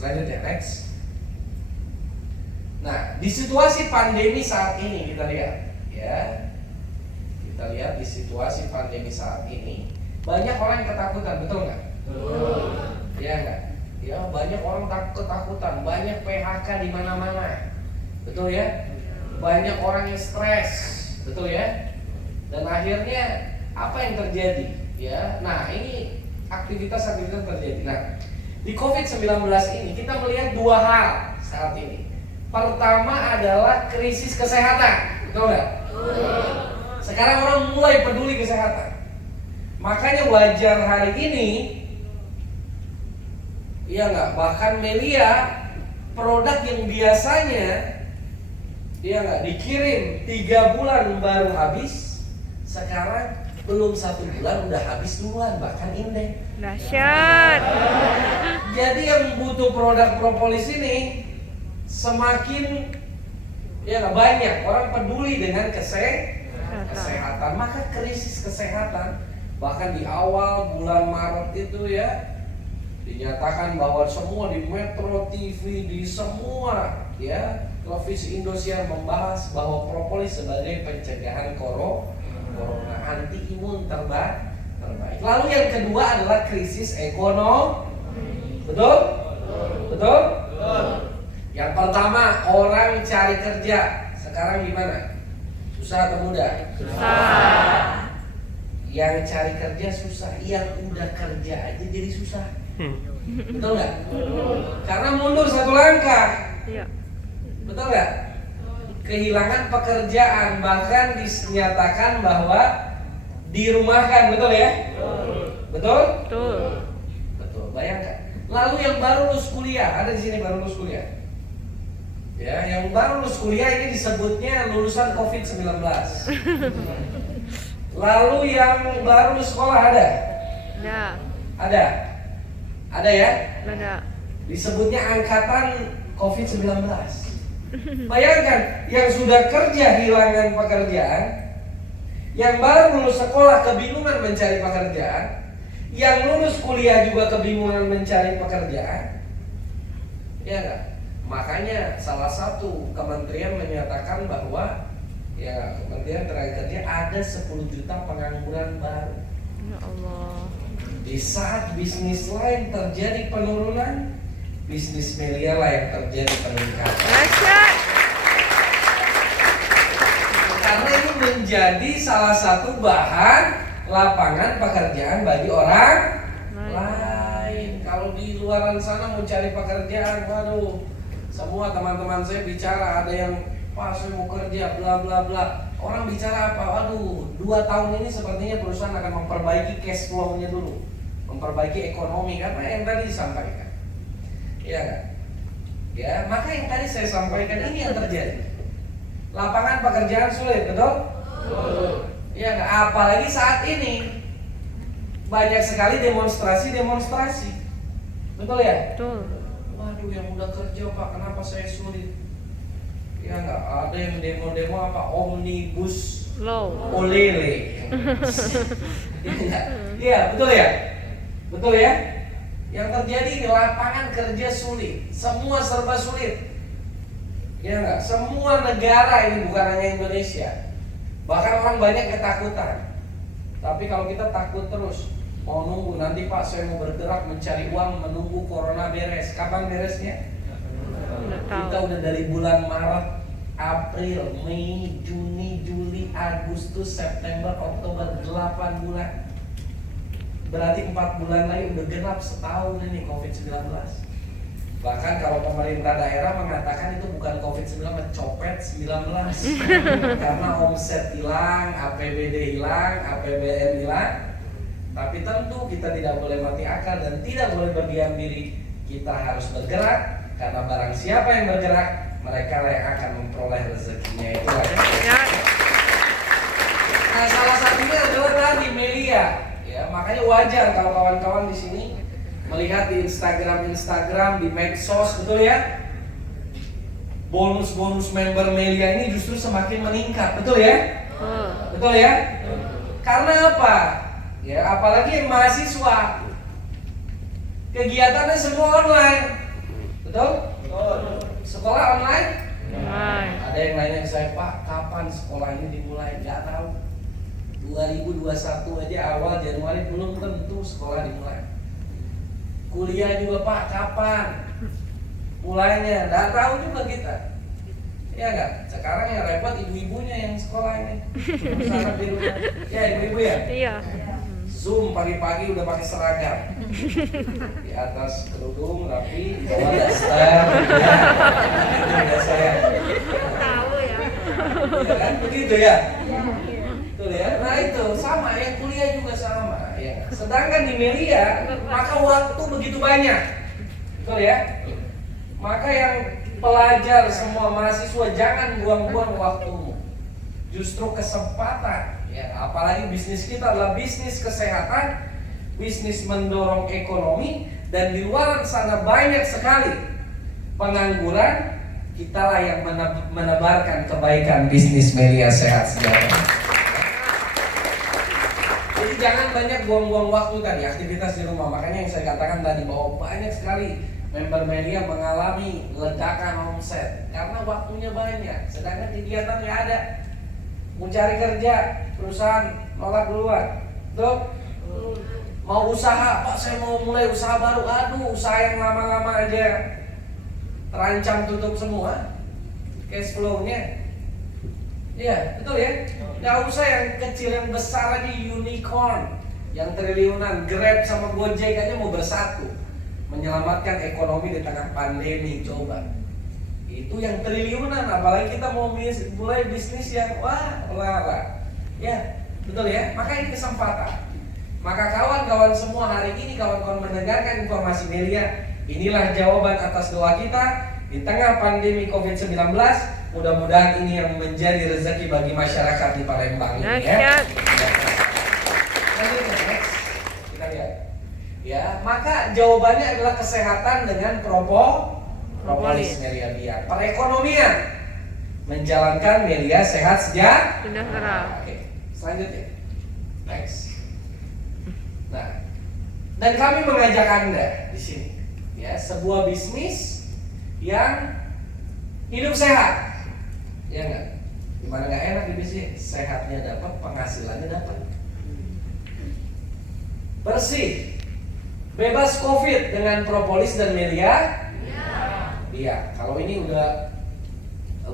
Selanjutnya, next. Nah, di situasi pandemi saat ini kita lihat, ya. Kita lihat di situasi pandemi saat ini, banyak orang yang ketakutan, betul nggak? Betul. Iya nggak? Ya, banyak orang ketakutan, banyak PHK di mana-mana, betul ya? Banyak orang yang stres, betul ya? Dan akhirnya apa yang terjadi? Ya, nah ini aktivitas-aktivitas terjadi. Nah, di COVID-19 ini kita melihat dua hal saat ini. Pertama adalah krisis kesehatan, betul nggak? Sekarang orang mulai peduli kesehatan. Makanya wajar hari ini, iya nggak? Bahkan Melia, produk yang biasanya, iya nggak, dikirim 3 bulan baru habis, sekarang belum 1 bulan udah habis duluan, bahkan indeks. Dahsyat. Jadi yang butuh produk propolis ini semakin ya nggak, banyak orang peduli dengan kesehatan. Maka krisis kesehatan bahkan di awal bulan Maret itu ya dinyatakan bahwa semua di Metro TV, di semua ya televisi Indosiar membahas bahwa propolis sebagai pencegahan corona, anti imun terbaik. Lalu yang kedua adalah krisis ekonomi. Betul? Betul? Yang pertama, orang cari kerja. Sekarang gimana? Susah atau mudah? Susah. Yang cari kerja susah, yang udah kerja aja jadi susah. Betul nggak? Karena mundur 1 langkah. Iya. Betul nggak? Kehilangan pekerjaan, bahkan dinyatakan bahwa dirumahkan, betul ya? Betul? Betul. Betul. Bayangkan. Lalu yang baru lulus kuliah, ada di sini baru lulus kuliah. Ya, yang baru lulus kuliah ini disebutnya lulusan COVID-19. Lalu yang baru lulus sekolah ada? Ada. Ada ya? Ada. Disebutnya angkatan COVID-19. Bayangkan, yang sudah kerja hilangan pekerjaan, yang baru lulus sekolah kebingungan mencari pekerjaan, yang lulus kuliah juga kebingungan mencari pekerjaan. Ya enggak? Makanya salah satu kementerian menyatakan bahwa ya Kementerian Tenaga Kerja ada 10 juta pengangguran baru. Ya Allah. Di saat bisnis lain terjadi penurunan, bisnis Melia lah yang terjadi peningkatan. Dahsyat. Karena ini menjadi salah satu bahan lapangan pekerjaan bagi orang lain. Kalau di luaran sana mau cari pekerjaan, waduh, semua teman-teman saya bicara, ada yang Pak saya mau kerja bla bla bla. Orang bicara apa? Waduh, 2 tahun ini sepertinya perusahaan akan memperbaiki cash flow-nya dulu, memperbaiki ekonomi, karena yang tadi disampaikan. Ya kan? Ya, maka yang tadi saya sampaikan ini yang terjadi. Lapangan pekerjaan sulit, betul? Ya nggak? Apalagi saat ini banyak sekali demonstrasi, betul ya? Betul. Waduh, yang udah kerja Pak, kenapa saya sulit? Ya nggak, ada yang demo apa omnibus Low. olele. Iya, betul ya? Betul ya? Yang terjadi di lapangan kerja sulit, semua serba sulit. Ya enggak? Semua negara ini, bukan hanya Indonesia. Bahkan orang banyak ketakutan. Tapi kalau kita takut terus, mau nunggu nanti Pak saya mau bergerak mencari uang, menunggu corona beres. Kapan beresnya? Kita udah dari bulan Maret, April, Mei, Juni, Juli, Agustus, September, Oktober, 8 bulan. Berarti 4 bulan lagi udah genap setahun ini COVID-19. Bahkan kalau pemerintah daerah mengatakan itu bukan COVID-19, copet 19. Karena omset hilang, APBD hilang, APBN hilang. Tapi tentu kita tidak boleh mati akal dan tidak boleh berdiam diri. Kita harus bergerak, karena barang siapa yang bergerak, mereka lah yang akan memperoleh rezekinya. Itulah. Nah, salah satunya adalah tadi Melia. Ya, makanya wajar kalau kawan-kawan di sini melihat di Instagram, di medsos, betul ya? Bonus member Melia ini justru semakin meningkat, betul ya? Betul ya? Karena apa? Ya, apalagi yang mahasiswa, kegiatannya semua online. Betul? Sekolah online? Online. Ada yang nanya ke saya, Pak, kapan sekolah ini dimulai? Nggak tahu. 2021 aja awal Januari belum tentu sekolah dimulai. Kuliah juga, Pak, kapan mulainya? Nggak tahu juga kita. Ya nggak? Sekarang yang repot ibu-ibunya yang sekolah ini. Anak di rumah. Ya ibu-ibu ya? Iya. Zoom pagi-pagi udah pakai seragam. Di atas kerudung rapi, di bawah daster. Ya. Itu biasa ya. Tahu ya. Ya kan begitu ya? Betul ya? Nah itu sama, yang kuliah juga sama ya. Sedangkan di Melia maka waktu begitu banyak. Betul ya? Maka yang pelajar semua mahasiswa jangan buang-buang waktumu. Justru kesempatan ya, apalagi bisnis kita adalah bisnis kesehatan, bisnis mendorong ekonomi, dan di luar sana banyak sekali pengangguran. Kitalah yang menebarkan kebaikan bisnis Melia Sehat Sejahtera. Jadi jangan banyak buang-buang waktu tadi aktivitas di rumah. Makanya yang saya katakan tadi bahwa banyak sekali member Melia mengalami ledakan omset karena waktunya banyak, sedangkan kegiatan nggak ada. Mau cari kerja, perusahaan nolak duluan. Tuh, mau usaha, Pak saya mau mulai usaha baru. Aduh, usaha yang lama-lama aja terancam tutup semua cash flow-nya. Iya, betul ya. Nggak usah yang kecil, yang besar aja unicorn, yang triliunan. Grab sama Gojek aja mau bersatu menyelamatkan ekonomi di tengah pandemi. Coba itu yang triliunan, apalagi kita mau mulai bisnis yang wah, ya betul ya. Maka ini kesempatan. Maka kawan-kawan semua hari ini, kawan-kawan mendengarkan informasi Melia, inilah jawaban atas doa kita di tengah pandemi COVID-19. Mudah-mudahan ini yang menjadi rezeki bagi masyarakat di Palembang ini ya. Kita lihat. Ya, maka jawabannya adalah kesehatan dengan propolis Melia Biak. Perekonomian menjalankan Melia Sehat Sejahtera. Oke, selanjutnya. Next. Nah, dan kami mengajak Anda di sini ya, sebuah bisnis yang hidup sehat. Ya enggak? Gimana nggak enak di bisnis? Sehatnya dapat, penghasilannya dapat. Bersih, bebas COVID dengan propolis dan Melia. Iya, kalau ini udah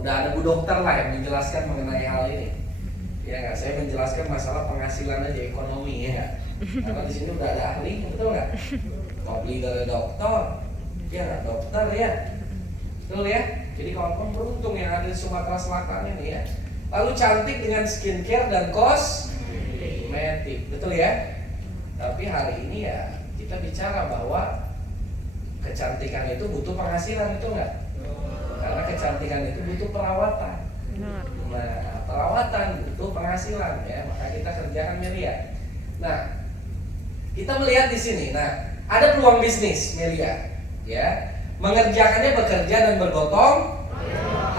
ada Bu Dokter lah yang menjelaskan mengenai hal ini. Ya nggak, saya menjelaskan masalah penghasilan aja, ekonomi ya nggak. Karena di sini udah ada ahli, betul nggak? Mau beli dari dokter, ya nggak, dokter ya, betul ya. Jadi kawan-kawan beruntung yang ada di Sumatera Selatan ini ya. Lalu cantik dengan skincare dan kosmetik, betul ya. Tapi hari ini ya kita bicara bahwa kecantikan itu butuh penghasilan, betul nggak? Karena kecantikan itu butuh perawatan. Nah, perawatan butuh penghasilan ya, maka kita kerjakan Melia. Nah, kita melihat di sini. Nah, ada peluang bisnis Melia, ya. Mengerjakannya bekerja dan bergotong,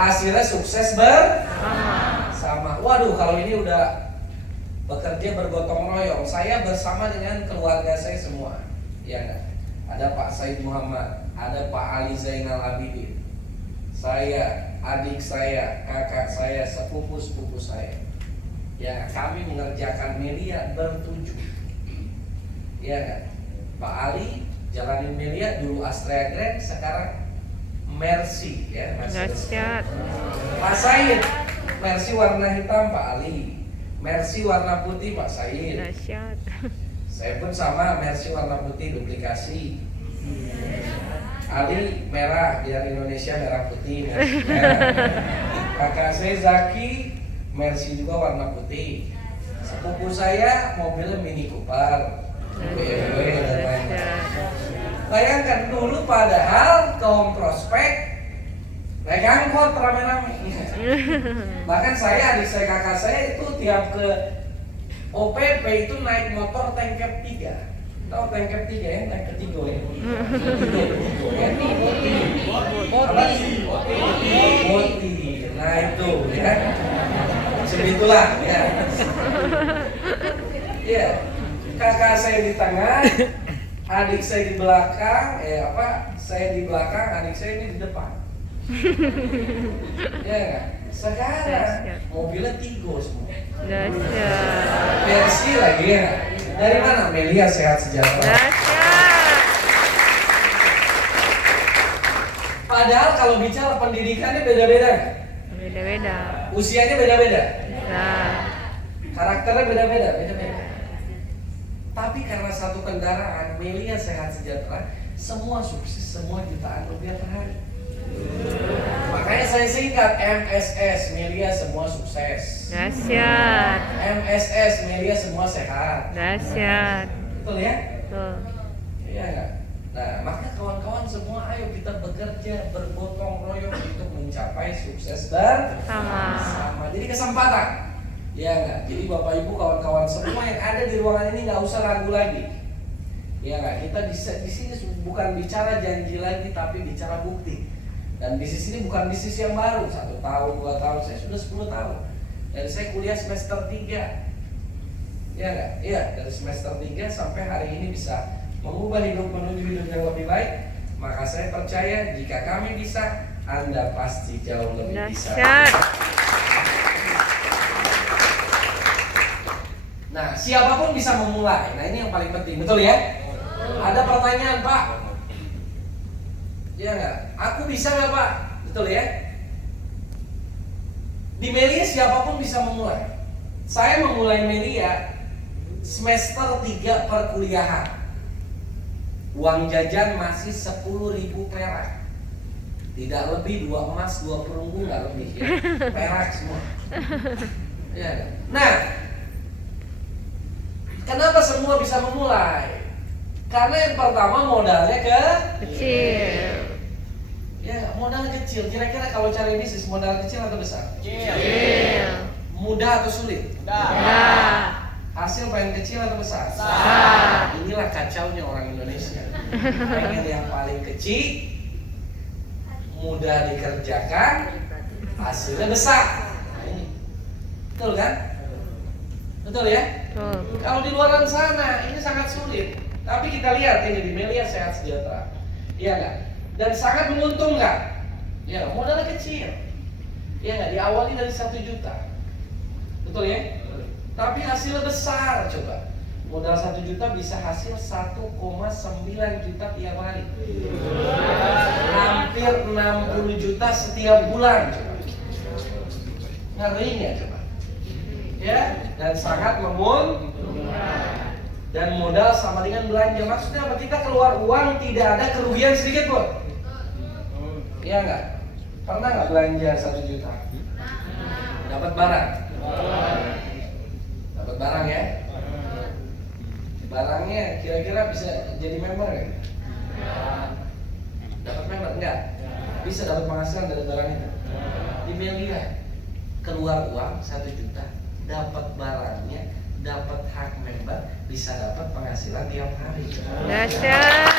hasilnya sukses bersama. Waduh, kalau ini udah bekerja bergotong royong. Saya bersama dengan keluarga saya semua, ya enggak? Ada Pak Said Muhammad, ada Pak Ali Zainal Abidin, saya, adik saya, kakak saya, sepupu saya. Ya, kami mengerjakan Melia bertujuh. Ya enggak? Pak Ali jalanin Melia dulu Astrea Grand, sekarang Mercy ya, Pak Said Mercy warna hitam Pak Ali, Mercy warna putih Pak Said. Saya pun sama, Mercy warna putih duplikasi. Ali merah, biar Indonesia merah putih. Kakak saya Zaki, Mercy juga warna putih. Sepupu saya mobilnya Mini Cooper, BMW dan lain-lain. Bayangkan dulu padahal ke Home Prospect naik angkot rame-rame. Bahkan saya, adik saya, kakak saya itu tiap ke OPP itu naik motor Tangkep 3. Tahu Tangkep 3 ya? Tangkep 3 ya? Boti. Nah itu ya. Sebitulah ya. Ya. Kakak saya di tengah, adik saya di belakang, saya di belakang, adik saya ini di depan. Ya nggak? Sekarang mobilnya Tigo semua. Dahsyat. Versi lagi ya. Dari mana? Melia Sehat Sejahtera. Dahsyat. Padahal kalau bicara pendidikannya beda-beda. Beda-beda. Usianya beda-beda. Nah, Karakternya beda-beda. Tapi karena satu kendaraan, Melia Sehat Sejahtera, semua sukses, semua jutaan rupiah per hari. Makanya saya singkat MSS, Melia semua sukses. dahsyat. MSS, Melia semua sehat. Dahsyat. Betul ya? Betul. Iya nggak? Nah, maka kawan-kawan semua ayo kita bekerja bergotong royong untuk mencapai sukses bersama. Jadi kesempatan. Ya nggak? Jadi Bapak Ibu kawan-kawan semua yang ada di ruangan ini nggak usah ragu lagi. Ya nggak? Kita di sini bukan bicara janji lagi, tapi bicara bukti. Dan bisnis ini bukan bisnis yang baru, 1 tahun, 2 tahun, saya sudah 10 tahun. Dan saya kuliah semester 3. Ya nggak? Iya, dari semester 3 sampai hari ini bisa mengubah hidup menuju hidup yang lebih baik. Maka saya percaya jika kami bisa, Anda pasti jauh lebih bisa. Dahsyat. Nah, siapapun bisa memulai. Nah, ini yang paling penting, betul ya? Ada pertanyaan, Pak? Ya nggak? Aku bisa nggak, Pak? Betul ya? Di Melia siapapun bisa memulai. Saya memulai Melia semester 3 perkuliahan. Uang jajan masih 10.000 perak. Tidak lebih 2 emas, 2 perunggu, nggak lebih ya. Perak semua. Ya, nggak? Nah, kenapa semua bisa memulai? Karena yang pertama modalnya Kecil. ya modal kecil. Kira-kira kalau cari bisnis modal kecil atau besar? Kecil. Mudah atau sulit? Mudah. Hasil paling kecil atau besar? Besar. Inilah kacaunya orang Indonesia. Pengen yang paling kecil, mudah dikerjakan, hasilnya besar. Nah, ini. Betul kan? Betul ya? Betul. Kalau di luar sana ini sangat sulit. Tapi kita lihat ini di Melia Sehat Sejahtera. Iya nggak? Dan sangat menguntungkan. Ya, modalnya kecil. Iya nggak? Diawali dari 1 juta. Betul ya? Tapi hasilnya besar coba. Modal 1 juta bisa hasil 1,9 juta tiap hari. Hampir 60 juta setiap bulan coba. Ngeri nggak coba? Ya, dan sangat menguntungkan. Dan modal sama dengan belanja. Maksudnya apa? Kita keluar uang tidak ada kerugian sedikit pun. Iya nggak? Pernah nggak belanja 1 juta? Dapat barang? Dapat barang ya? Barangnya kira-kira bisa jadi member nggak? Dapat member? Enggak? Bisa dapat penghasilan dari barang itu? Di Melia keluar uang 1 juta, dapat barangnya, dapat hak member, bisa dapat penghasilan tiap hari. Dahsyat.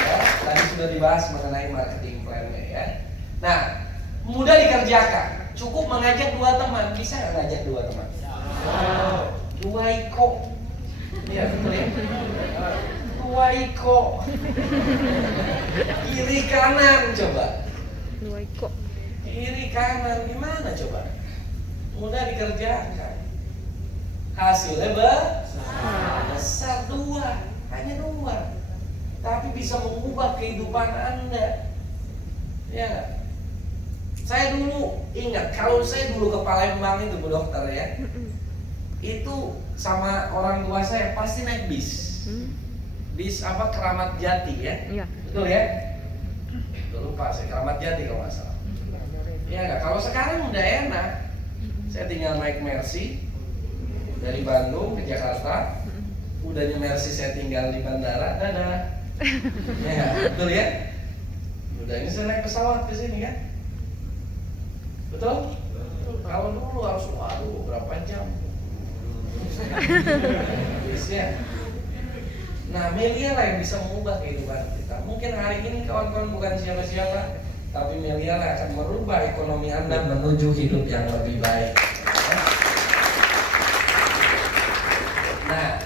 Ya, tadi sudah dibahas mengenai marketing plan-nya ya. Nah, mudah dikerjakan. Cukup mengajak 2 teman. Bisa nggak ngajak 2 teman? 2 iko. Iya betul ya. 2 iko. Kiri kanan coba. 2 iko. Kiri kanan gimana coba? Mudah dikerjakan. Hasilnya besar 2, hanya 2. Tapi bisa mengubah kehidupan Anda. Ya. Saya dulu ingat, kalau saya dulu ke Palembang itu Bu Dokter ya, itu sama orang tua saya pasti naik bis. Bis apa, Keramat Jati ya? Iya. Betul ya? Lupa saya, Keramat Jati kalau nggak salah. Ya nggak, kalau sekarang udah enak. Saya tinggal naik Mercy dari Bandung ke Jakarta. Udahnya Mercy saya tinggal di bandara, dadah. Ya, betul ya? Udah ini saya naik pesawat ke sini kan? Betul? Kalau dulu harus waduh berapa jam? Bisnya. Nah, Melia lah yang bisa mengubah kehidupan kita. Mungkin hari ini kawan-kawan bukan siapa-siapa, tapi Melia lah akan merubah ekonomi Anda menuju hidup yang lebih baik. Nah,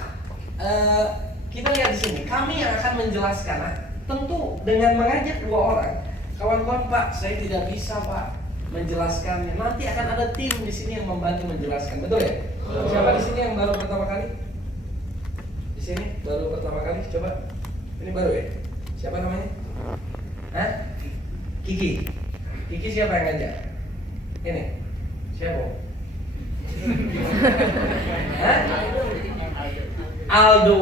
kita lihat di sini. Kami yang menjelaskan. Nah, tentu dengan mengajak 2 orang, kawan-kawan, Pak, saya tidak bisa, Pak, menjelaskannya. Nanti akan ada tim di sini yang membantu menjelaskan. Betul ya? Siapa di sini yang baru pertama kali? Di sini baru pertama kali, coba. Ini baru ya? Siapa namanya? Hah? Kiki. Kiki siapa yang ngajak? Ini. Siapa? Hah? Aldo.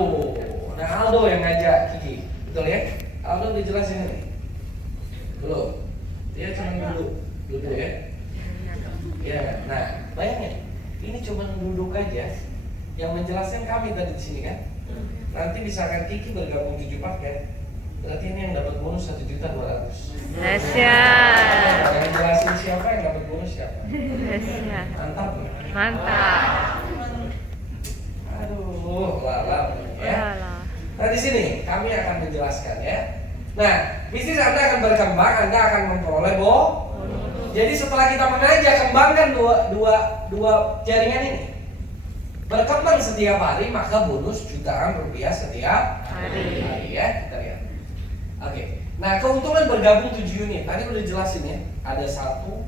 Nah, Aldo yang ngajak Kiki. Betul ya? Aldo dijelasin ini. Belum. Dia cuma duduk ya. Ya, nah, bayangin. Ini cuma duduk aja. Yang menjelaskan kami tadi di sini kan. Nanti misalkan Kiki bergabung 7 paket, berarti ini yang dapat bonus 1.200.000. Dahsyat. Yang jelasin siapa yang dapat bonus siapa. Dahsyat. Mantap. Mantap. Aduh, lalam ya. Walah. Nah, di sini kami akan menjelaskan ya. Nah, bisnis Anda akan berkembang, Anda akan memperoleh Jadi setelah kita mengajak kembangkan dua jaringan ini, berkembang setiap hari, maka bonus jutaan rupiah setiap hari ya. Kita lihat. Oke. Nah, keuntungan bergabung 7 unit. Tadi udah jelasin ya. Ada 1,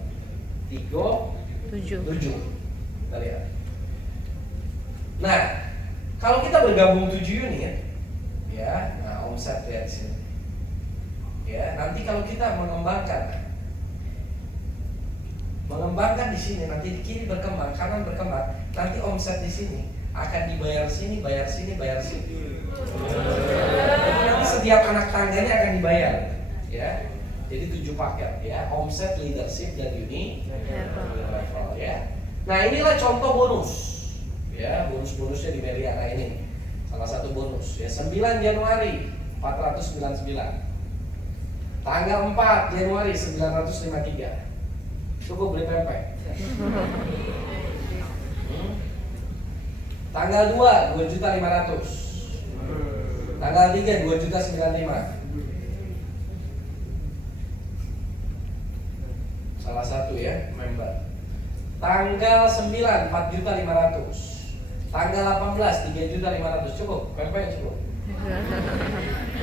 3, 7. Kita lihat. Nah, kalau kita bergabung 7 unit, ya, nah omset lihat sini. Ya, nanti kalau kita mengembangkan di sini, nanti di kiri berkembang, kanan berkembang, nanti omset di sini akan dibayar sini, bayar sini, bayar sini. Jadi nanti setiap anak tangganya akan dibayar, ya. Jadi 7 paket, ya, omset, leadership dan level, ya. Nah, inilah contoh bonus, ya, bonusnya di Meliana ini, salah satu bonus, ya. 9 Januari 499, tanggal 4 Januari 953. Cukup beli pempek. Tanggal 2 2.500.000. Tanggal 3 2.095.000. Salah satu ya member. Tanggal 9 4.500.000. Tanggal 18 3.500.000. Cukup pempek cukup.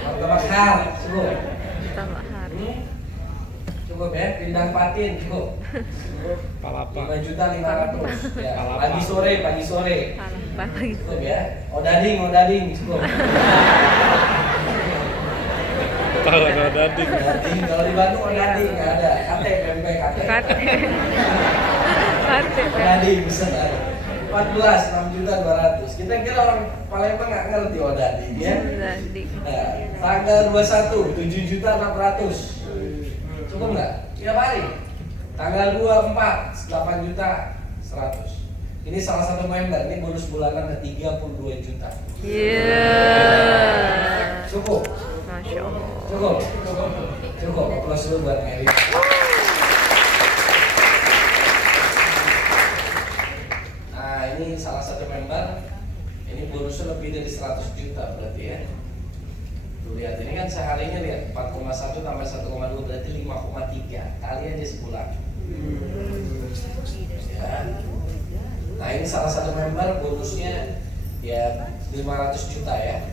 Martabak har cukup. Cukup ya, pindang patin cukup. 5.500.000 ya. Pagi sore. Cukup ya. Odading cukup. Kalau odading. Kalau di Bandung odading nggak ada. Kate pempek kate. Odading bisa ada. 14 6.200.000. Kita kira orang Palembang nggak ngerti odading ya. Nah, tanggal 21 7.600.000. Cukup nggak? Tiap hari. Tanggal 24 8.100.000. Ini salah satu member. Ini bonus bulanan 32 juta. Cukup. Masya Allah. Cukup. Aplaus dulu buat Mary. Nah, ini salah satu member. Ini bonusnya lebih dari 100 juta berarti ya. Lihat ini kan seharinya lihat 4,1 tambah 1,2 berarti 5,3 kali aja sebulan. Ya. Nah, ini salah satu member bonusnya ya 500 juta ya.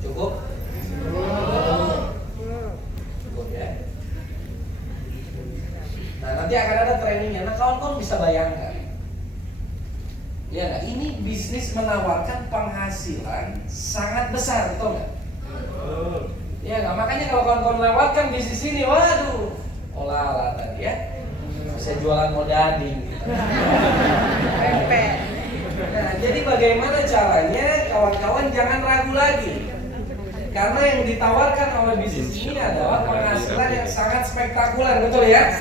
Cukup? Cukup ya. Nah, nanti akan ada trainingnya. Nah, kawan-kawan bisa bayangkan. Ya, nah, ini bisnis menawarkan penghasilan sangat besar, betul nggak? Ya nggak, makanya kalau kawan-kawan lewatkan bisnis ini, waduh, olah tadi ya, bisa jualan modading. Nah, jadi bagaimana caranya kawan-kawan jangan ragu lagi, karena yang ditawarkan oleh bisnis ini adalah penghasilan yang sangat spektakuler, betul ya?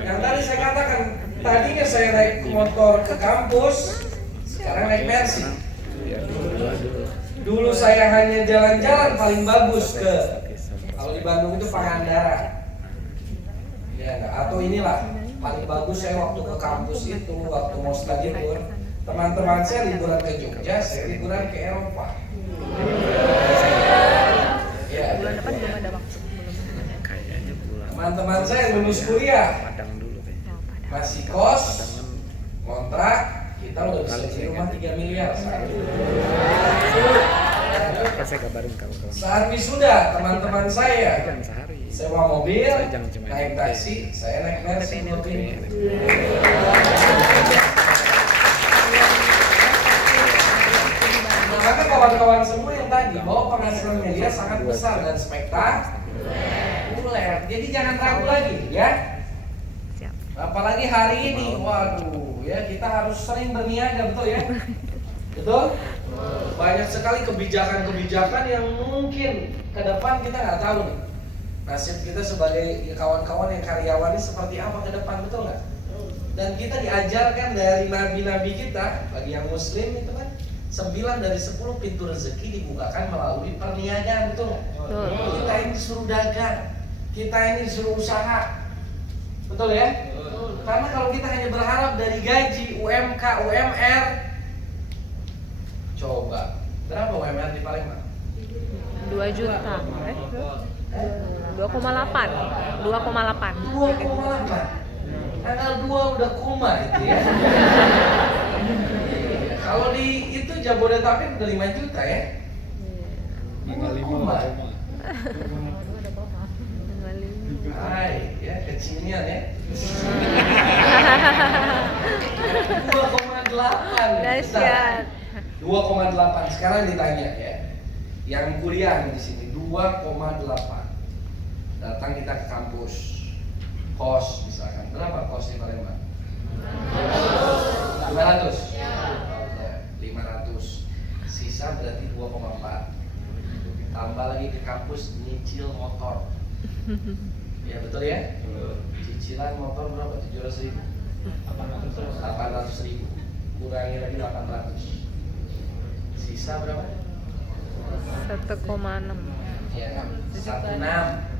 Yang tadi saya katakan, tadinya saya naik motor ke kampus, sekarang naik Mercy. Dulu saya hanya jalan-jalan paling bagus ke, kalau di Bandung itu Pangandaran, ya enggak? Atau inilah paling bagus saya waktu ke kampus itu, waktu mau study tour, teman-teman saya liburan ke Jogja, saya liburan ke Eropa. Ya, teman-teman saya yang lulus kuliah masih kos, kontrak, kita udah bisa beli rumah 3 miliar. Kan saya kabarin kawan-kawan. Saat wisuda teman-teman saya Kan sehari. sewa mobil, Saya jangan cuma naik ini. taksi, saya naik Mercy Oke. Nah, maka kawan-kawan semua yang tadi bahwa penghasilan media sangat besar dan spektakuler. Jadi jangan ragu lagi ya. Siap. Apalagi hari ini, waduh ya kita harus sering berniaga, betul ya? Betul? Banyak sekali kebijakan-kebijakan yang mungkin ke depan kita nggak tahu nih. Nasib kita sebagai kawan-kawan yang karyawan ini seperti apa ke depan, betul nggak? Dan kita diajarkan dari nabi-nabi kita, bagi yang muslim itu kan 9 dari 10 pintu rezeki dibukakan melalui perniagaan, betul nggak? Betul. Kita ini disuruh dagang, kita ini disuruh usaha, betul ya? Karena kalau kita hanya berharap dari gaji, UMK, UMR, coba berapa UMR di Palembang? 2 juta. 2,8. 2,8. 2,8. Tanggal 2 udah koma itu ya. Kalau di itu Jabodetabek udah 5 juta ya. Tanggal 5 Koma. Hai, ya kecilnya ya. 2,8. Dahsyat. 2,8. Sekarang ditanya ya. Yang kuliah di sini 2,8. Datang kita ke kampus. Kos misalkan. Berapa kos di Palembang? 500. 500. Sisa berarti 2,4. Tambah lagi ke kampus nyicil motor. Ya betul ya? Cicilan motor berapa? 700.000. 800.000. Kurangi lagi 800. Sisa berapa? 1,6. Ya kan? 16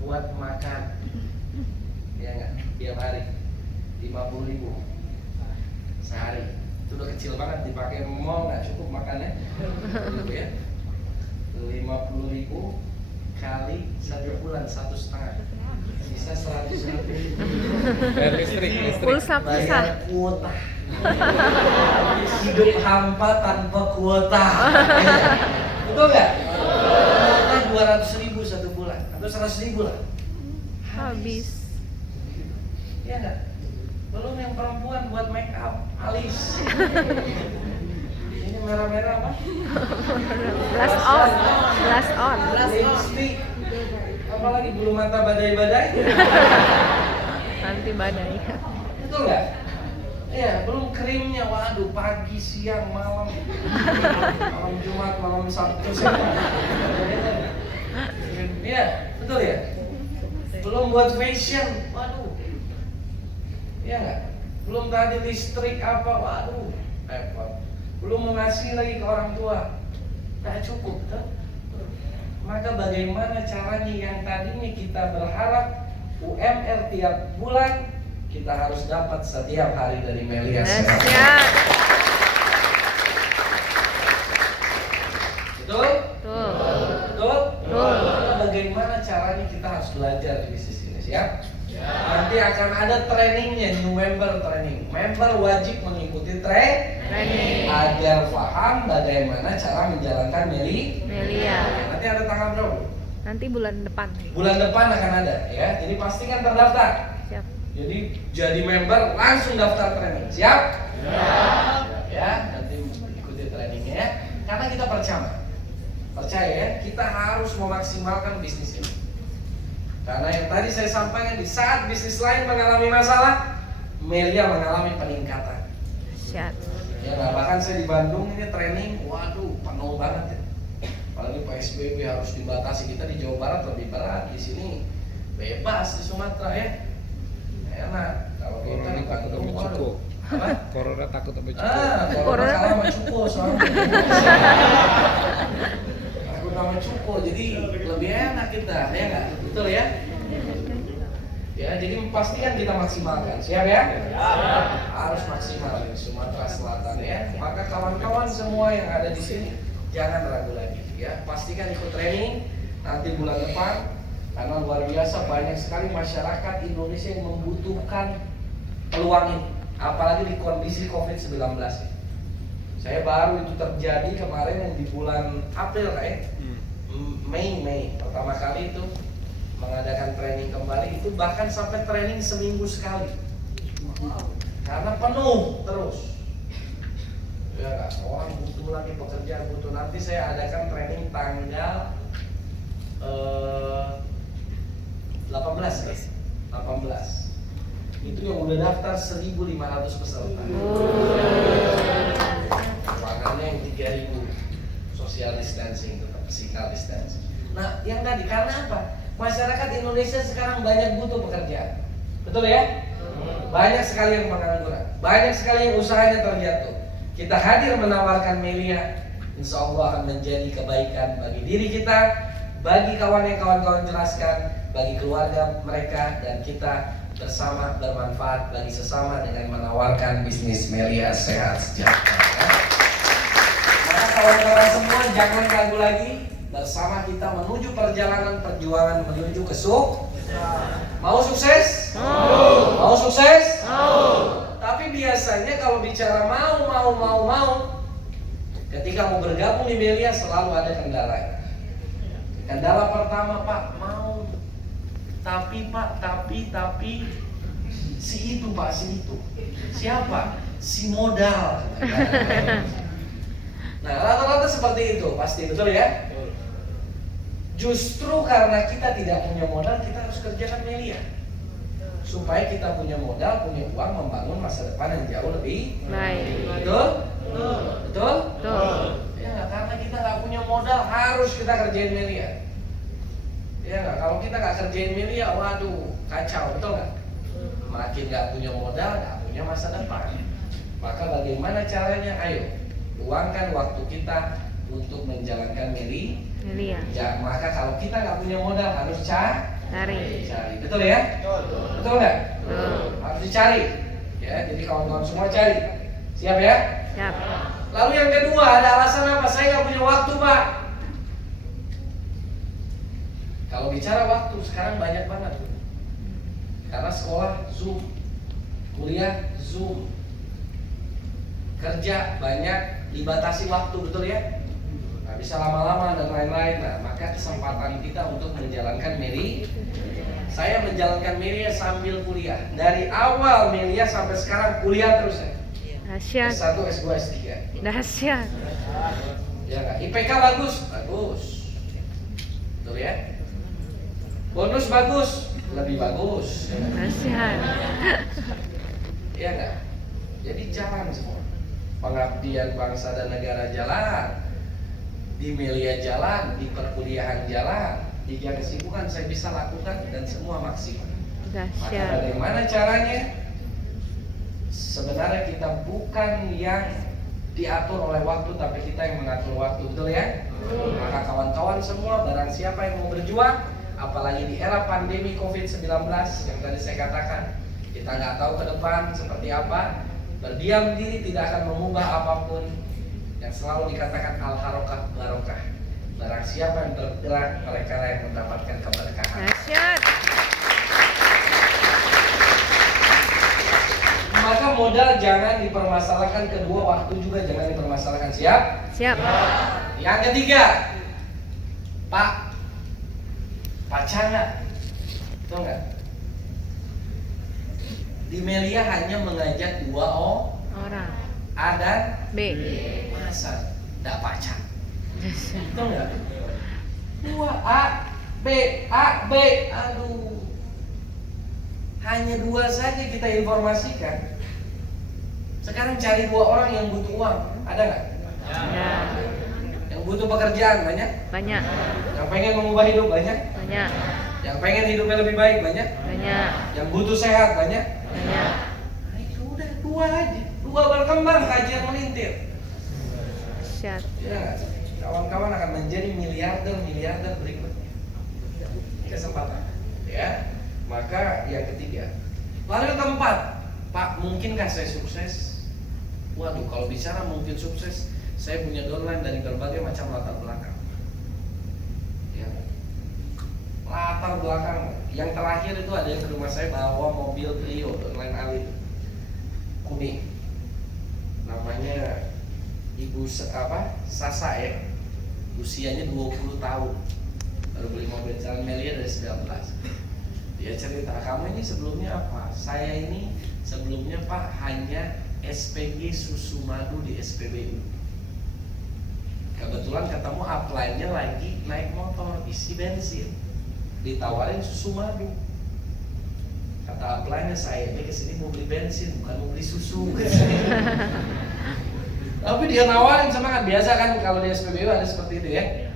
buat makan. Ya enggak? Tiap hari 50.000 sehari. Itu udah kecil banget, dipakai mall nggak cukup makannya. Gitu ya. 50.000 kali 1 bulan 1,5. Sisa 100.000. Bayar listrik. Pulsa. Bayar kuota. Hidup hampa tanpa kuota. Betul nggak? Kuota 200.000 1 bulan atau 100.000 lah. Habis. Iya nggak? Belum yang perempuan buat make up, alis. Ini merah-merah apa? Blast on. Blast on. Lipstick. Apalagi bulu mata badai-badai. Nanti badai. Betul nggak? Iya, belum krimnya. Waduh, pagi, siang, malam. Malam Jumat, malam Sabtu. Iya, betul ya? Belum buat fashion. Waduh. Iya nggak? Belum tadi listrik apa? Waduh, repot. Belum mengasih lagi ke orang tua. Nggak cukup, kan? Maka bagaimana caranya yang tadinya kita berharap UMR tiap bulan kita harus dapat setiap hari dari Melia. Dahsyat. Betul? Betul. Betul? Betul. Maka bagaimana caranya kita harus belajar di bisnis ini, siap? Nanti akan ada trainingnya, new member training. Member wajib mengikuti Training. agar paham bagaimana cara menjalankan Melia. Nanti ada tanggal berapa? Nanti bulan depan. Bulan depan akan ada ya. Jadi pastikan terdaftar. Siap. Jadi jadi member langsung daftar training. Siap? Ya, nanti ikuti trainingnya ya. Karena kita percaya ya, kita harus memaksimalkan bisnis ini. Karena yang tadi saya sampaikan, di saat bisnis lain mengalami masalah, Melia mengalami peningkatan. Dahsyat. Ya, nah, bahkan saya di Bandung ini training, waduh, penuh banget ya. Apalagi PSBB harus dibatasi. Kita di Jawa Barat lebih berat, di sini bebas di Sumatera ya. Enak. Kalau kita di Bandung, waduh. Apa? Corona takut sama cukup. Corona kalah sama cuko soalnya. Takut sama cuko, jadi lebih enak kita, ya nggak? Betul ya? Ya, jadi pastikan kita maksimalkan, siap ya? Harus maksimal di Sumatera Selatan ya. Maka kawan-kawan semua yang ada di sini jangan ragu lagi ya. Pastikan ikut training nanti bulan depan karena luar biasa banyak sekali masyarakat Indonesia yang membutuhkan peluang ini, apalagi di kondisi COVID-19 ini. Saya baru itu terjadi kemarin yang di bulan April kayak Mei pertama kali itu mengadakan training kembali, itu bahkan sampai training seminggu sekali karena penuh terus. Ya nggak, orang butuh lagi pekerjaan, butuh. Nanti saya adakan training tanggal 18 guys, 18. Itu yang udah daftar 1.500 peserta. Ruangannya yang 3.000, social distancing, tetap physical distancing. Nah, yang tadi karena apa? Masyarakat Indonesia sekarang banyak butuh pekerjaan, betul ya? Banyak sekali yang pengangguran, banyak sekali yang usahanya terjatuh. Kita hadir menawarkan Melia, insya Allah akan menjadi kebaikan bagi diri kita, bagi kawan yang kawan-kawan jelaskan, bagi keluarga mereka, dan kita bersama bermanfaat bagi sesama dengan menawarkan bisnis Melia sehat sejahtera. Maka kawan-kawan semua jangan ragu lagi, bersama kita menuju perjalanan perjuangan menuju ke Mau sukses? Mau sukses? Tapi biasanya kalau bicara mau, ketika mau bergabung di Melia selalu ada kendala. Kendala pertama, Pak, mau. Tapi si itu, Pak, si itu. Siapa? Si modal. Nah, rata-rata seperti itu, pasti betul ya? Justru karena kita tidak punya modal, kita harus kerjakan Melia supaya kita punya modal, punya uang membangun masa depan yang jauh lebih baik. betul? Betul? Betul. Ya, karena kita nggak punya modal harus kita kerjain Melia. Ya nggak, kalau kita nggak kerjain Melia, waduh kacau, betul nggak? Makin nggak punya modal, nggak punya masa depan. Maka bagaimana caranya? Ayo, luangkan waktu kita untuk menjalankan Melia. Ya, maka kalau kita nggak punya modal harus Cari. betul ya? Betul nggak? Betul. Harus dicari. Ya, jadi kawan-kawan semua cari. Siap ya? Siap. Lalu yang kedua, ada alasan apa? Saya nggak punya waktu, Pak. Kalau bicara waktu sekarang banyak banget. Karena sekolah Zoom, kuliah Zoom, kerja banyak, dibatasi waktu, betul ya? Nggak bisa lama-lama dan lain-lain. Nah, maka kesempatan kita untuk menjalankan Melia. Saya menjalankan Melia sambil kuliah. Dari awal Melia sampai sekarang kuliah terus ya. Dahsyat. S1, S2, S3. Dahsyat. Ya nggak? IPK bagus, bagus. Betul ya? Bonus bagus, lebih bagus. Dahsyat. Iya nggak? Jadi jalan semua. Pengabdian bangsa dan negara jalan, di Melia jalan, di perkuliahan jalan, 3 kesibukan saya bisa lakukan dan semua maksimal. Maka Dahsyat. bagaimana caranya? Sebenarnya kita bukan yang diatur oleh waktu, tapi kita yang mengatur waktu, betul ya? Maka kawan-kawan semua, barang siapa yang mau berjuang, apalagi di era pandemi COVID-19 yang tadi saya katakan, kita nggak tahu ke depan seperti apa. Berdiam diri tidak akan mengubah apapun. Yang selalu dikatakan al-harokah barokah. Barang siapa yang bergerak, mereka yang mendapatkan keberkahan. Dahsyat. Maka modal jangan dipermasalahkan, kedua waktu juga jangan dipermasalahkan. Siap? Siap. Yang ketiga, Pak Cana, tahu nggak? Di Melia hanya mengajak 2 Orang. A dan B. masa tidak pacar, Dahsyat. tahu nggak? 2 A, B, aduh. Hanya 2 saja kita informasikan. Sekarang cari 2 orang yang butuh uang, ada nggak? Ya. Yang butuh pekerjaan banyak, Banyak. yang pengen mengubah hidup banyak, Banyak. yang pengen hidupnya lebih baik banyak, Banyak. yang butuh sehat banyak. Banyak. Nah, itu udah 2 aja, 2 berkembang kajian melintir. Dahsyat. Ya nggak? Kawan-kawan akan menjadi miliarder berikutnya. Kesempatan, ya. Maka yang ketiga. Lalu yang keempat, Pak, mungkinkah saya sukses? Waduh, kalau bicara mungkin sukses, saya punya downline dari berbagai macam latar belakang. Ya. Latar belakang. Yang terakhir itu ada yang ke rumah saya bawa mobil Clio downline Ali kuning. Namanya Ibu Sasa ya, usianya 20 tahun, baru beli mobil jalan Melia dari 19. Dia cerita, kamu ini sebelumnya apa? Saya ini sebelumnya Pak hanya SPG susu madu di SPBU. Kebetulan ketemu upline-nya lagi naik motor isi bensin, ditawarin susu madu. Kata upline-nya, saya ini kesini mau beli bensin, bukan mau beli susu. Tapi dia nawarin semangat, biasa kan kalau di SPBU ada seperti itu ya.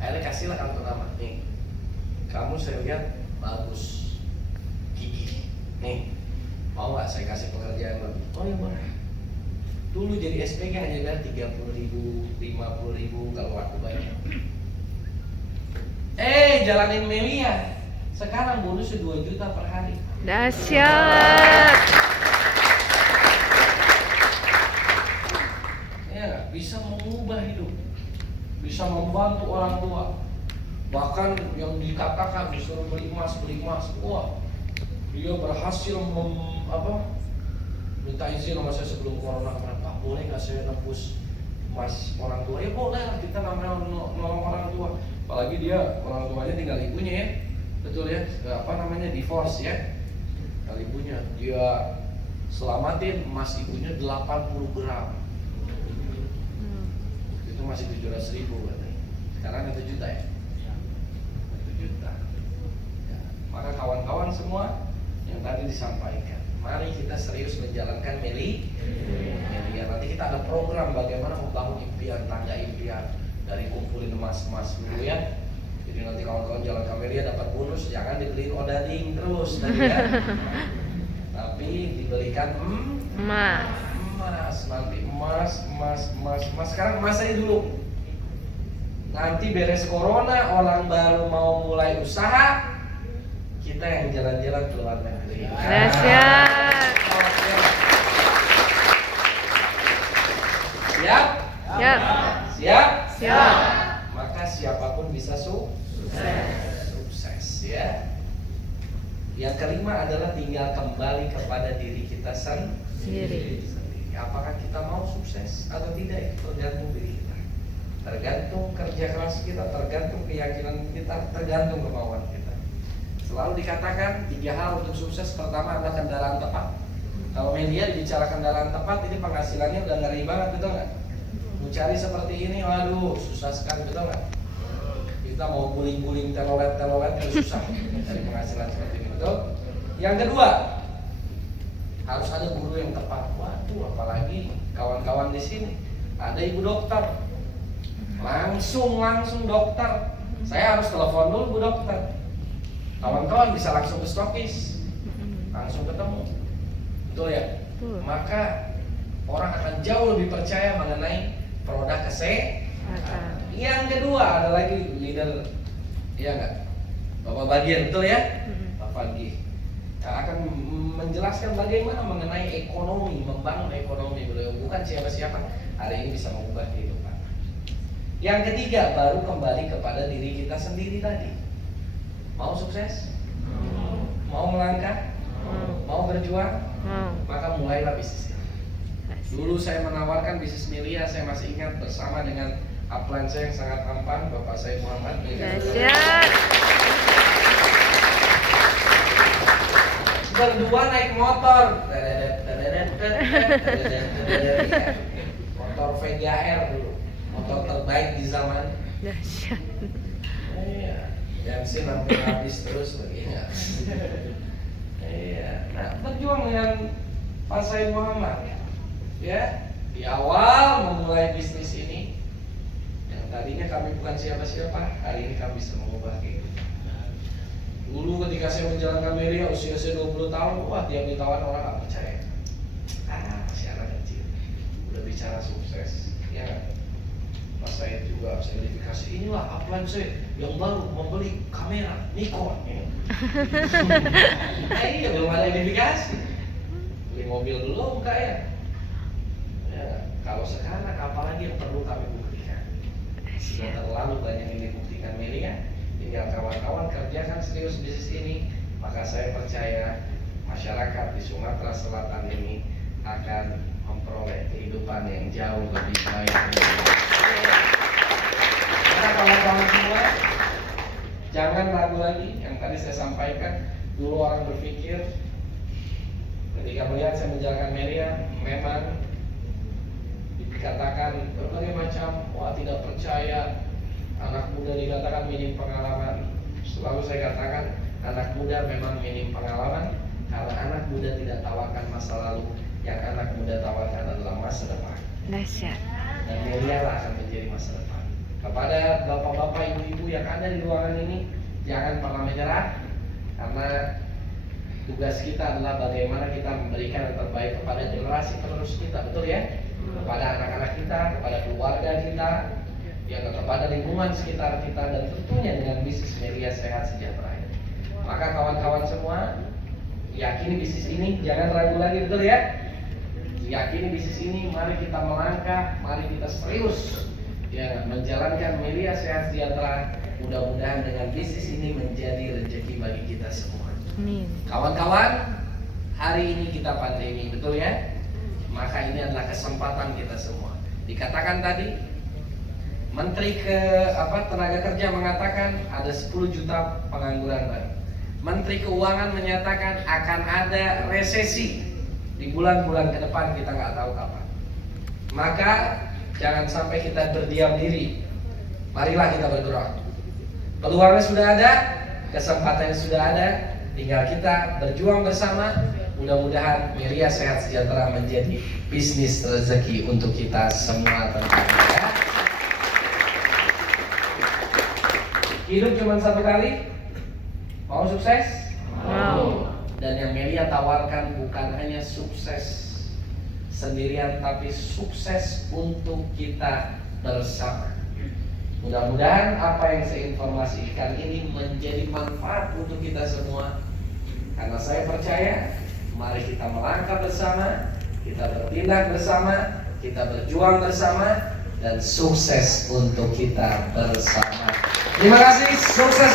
Akhirnya kasihlah kartu nama, nih kamu saya lihat bagus, gigih, nih mau nggak saya kasih pekerjaan lebih? Oh ya boleh. Dulu jadi SPG hanya bayar 30.000, 50.000 kalau waktu banyak. Jalanin Melia, sekarang bonusnya 2 juta per hari. Dahsyat. Ya, bisa mengubah hidup, bisa membantu orang tua. Bahkan yang dikatakan disuruh beli emas, wah dia berhasil minta izin sama saya sebelum corona kemarin, Pak boleh nggak saya nebus emas orang tua? Ya boleh lah, kita namanya nolong orang tua. Apalagi dia orang tuanya tinggal ibunya ya, betul ya, divorce ya, tinggal ibunya. Dia selamatin emas ibunya 80 gram. Itu masih 700.000 katanya. Sekarang 1 juta ya. 1 juta. Ya. Maka kawan-kawan semua yang tadi disampaikan, mari kita serius menjalankan Melia. Nanti kita ada program bagaimana membangun impian, tangga impian dari kumpulin emas-emas dulu ya. Jadi nanti kawan-kawan jalankan Melia dapat bonus, jangan dibeliin odading terus tadi ya. Tapi dibelikan Emas. Nanti emas. Sekarang emas aja dulu. Nanti beres corona, orang baru mau mulai usaha, kita yang jalan-jalan ke luar negeri. Dahsyat. Siap? Siap. Siap? Siap. Maka siapapun bisa sukses ya. Yang kelima adalah tinggal kembali kepada diri kita sendiri. Apakah kita mau sukses atau tidak, itu tergantung diri kita, tergantung kerja keras kita, tergantung keyakinan kita, tergantung kemauan kita. Selalu dikatakan 3 hal untuk sukses. Pertama adalah kendaraan tepat. Kalau media bicara kendaraan tepat, ini penghasilannya udah ngeri banget, betul nggak? Mau cari seperti ini, waduh susah sekali, betul nggak? Kita mau guling-guling telolet itu susah dari penghasilan seperti ini, betul? Yang kedua, harus ada guru yang tepat. Waduh, apalagi kawan-kawan di sini ada ibu dokter, langsung dokter. Saya harus telepon dulu bu dokter. Kawan-kawan bisa langsung ke stokis, langsung ketemu, betul ya? Maka orang akan jauh lebih percaya mengenai produk kesehatan. Yang kedua ada lagi leader, ya nggak? Bapak Bagian, betul ya? Bapak Bagian akan menjelaskan bagaimana mengenai ekonomi, membangun ekonomi. Beliau bukan siapa-siapa, hari ini bisa mengubah kehidupan. Yang ketiga, baru kembali kepada diri kita sendiri tadi. Mau sukses? Mau melangkah? Mau berjuang? Maka mulailah bisnisnya. Dulu saya menawarkan bisnis Melia, saya masih ingat bersama dengan upline saya yang sangat tampan, Bapak saya Muhammad. Berdua naik motor, motor VGR dulu, motor terbaik di zaman. Dahsyat. Iya, bensin hampir habis terus begini. Iya, nah berjuang dengan Pak Said Muhammad, ya di awal memulai bisnis ini, yang tadinya kami bukan siapa-siapa, hari ini kami bisa mengubah kehidupan. Dulu ketika saya menjalankan Melia usia saya 20 tahun, wah tiap ditawarin orang nggak percaya. Masih anak kecil, udah bicara sukses, ya kan? Pas saya juga sertifikasi, inilah upline saya yang baru membeli kamera Nikon. Ya. Iya belum ada identifikasi, beli mobil dulu enggak ya? Ya, kalau sekarang apalagi yang perlu kami buktikan? Sudah terlalu banyak yang dibuktikan Melia. Tinggal kawan-kawan kerjakan serius bisnis ini, maka saya percaya masyarakat di Sumatera Selatan ini akan memperoleh kehidupan yang jauh lebih baik. Karena kawan-kawan semua, jangan ragu lagi yang tadi saya sampaikan. Dulu orang berpikir ketika melihat saya menjalankan media, memang dikatakan berbagai macam, wah tidak percaya, anak muda dikatakan minim pengalaman. Selalu saya katakan, anak muda memang minim pengalaman karena anak muda tidak tawarkan masa lalu, yang anak muda tawarkan adalah masa depan. Dahsyat. Dan media lah akan menjadi masa depan. Kepada bapak-bapak, ibu-ibu yang ada di ruangan ini, jangan pernah menyerah, karena tugas kita adalah bagaimana kita memberikan yang terbaik kepada generasi penerus kita, betul ya? Kepada anak-anak kita, kepada keluarga kita, yang kepada lingkungan sekitar kita, dan tentunya dengan bisnis media sehat sejahtera. Maka kawan-kawan semua, yakini bisnis ini, jangan ragu lagi, betul ya? Yakini bisnis ini, mari kita melangkah, mari kita serius ya menjalankan media sehat sejahtera. Mudah-mudahan dengan bisnis ini menjadi rezeki bagi kita semua. Amin. Kawan-kawan, hari ini kita pandemi, betul ya? Maka ini adalah kesempatan kita semua. Dikatakan tadi, Menteri Tenaga Kerja mengatakan ada 10 juta pengangguran baru. Menteri Keuangan menyatakan akan ada resesi di bulan-bulan ke depan, kita nggak tahu kapan. Maka jangan sampai kita berdiam diri. Marilah kita bergerak. Peluangnya sudah ada, kesempatannya sudah ada. Tinggal kita berjuang bersama. Mudah-mudahan media sehat sejahtera menjadi bisnis rezeki untuk kita semua tentunya ya. Hidup cuma satu kali. Mau sukses? Mau. Dan yang media tawarkan bukan hanya sukses sendirian, tapi sukses untuk kita bersama. Mudah-mudahan apa yang saya informasikan ini menjadi manfaat untuk kita semua. Karena saya percaya, mari kita melangkah bersama, kita bertindak bersama, kita berjuang bersama, dan sukses untuk kita bersama. Terima kasih, sukses.